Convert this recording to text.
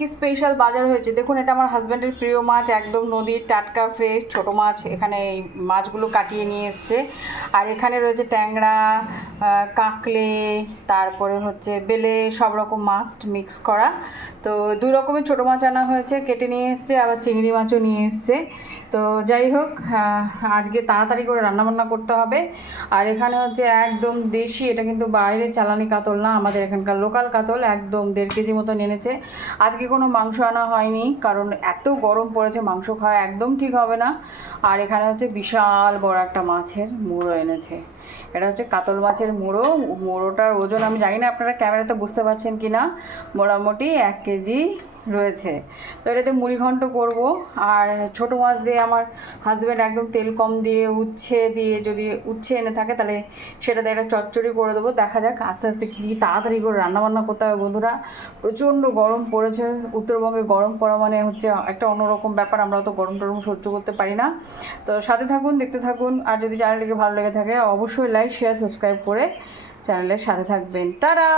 কি স্পেশাল বাজার হয়েছে দেখুন। এটা আমার হাজব্যান্ডের প্রিয় মাছ, একদম নদীর টাটকা ফ্রেশ ছোট মাছ। এখানে এই মাছগুলো কাটিয়ে নিয়ে এসছে। আর এখানে রয়েছে ট্যাংরা, কাঁকলে, তারপরে হচ্ছে বেলে, সব রকম মাছ মিক্স করা। তো দুই রকমের ছোটো মাছ আনা হয়েছে, কেটে নিয়ে এসছে, আবার চিংড়ি মাছও নিয়ে এসছে। তো যাই হোক, আজকে তাড়াতাড়ি করে রান্নাবান্না করতে হবে। আর এখানে হচ্ছে একদম দেশি, এটা কিন্তু বাইরে চালানি কাতল না, আমাদের এখানকার লোকাল কাতল, একদম 1.5 কেজি মতো এনেছে। আজকে কোনো মাংস আনা হয়নি, কারণ এত গরম পড়েছে, মাংস খাওয়া একদম ঠিক হবে না। আর এখানে হচ্ছে বিশাল বড় একটা মাছের মুড়ো এনেছে। এটা হচ্ছে কাতল মাছের মুড়ো। মুড়োটার ওজন আমি জানি না আপনারা ক্যামেরাতে বুঝতে পারছেন কি না, মোটামুটি 1 কেজি রয়েছে। তো এটাতে মুড়ি ঘন্ট করবো। আর ছোটো মাছ দিয়ে আমার হাজব্যান্ড একদম তেল কম দিয়ে উচ্ছে দিয়ে, যদি উচ্ছে এনে থাকে তাহলে সেটাতে একটা চচ্চড়ি করে দেবো। দেখা যাক আস্তে আস্তে কী তাড়াতাড়ি করে রান্নাবান্না করতে হবে বন্ধুরা। প্রচণ্ড গরম পড়েছে, উত্তরবঙ্গে গরম পড়া মানে হচ্ছে একটা অন্যরকম ব্যাপার, আমরা তো গরম টরম সহ্য করতে পারি না। তো সাথে থাকুন, দেখতে থাকুন। আর যদি চ্যানেলটিকে ভালো লেগে থাকে অবশ্যই লাইক শেয়ার সাবস্ক্রাইব করে চ্যানেলের সাথে থাকবেন। টাটা।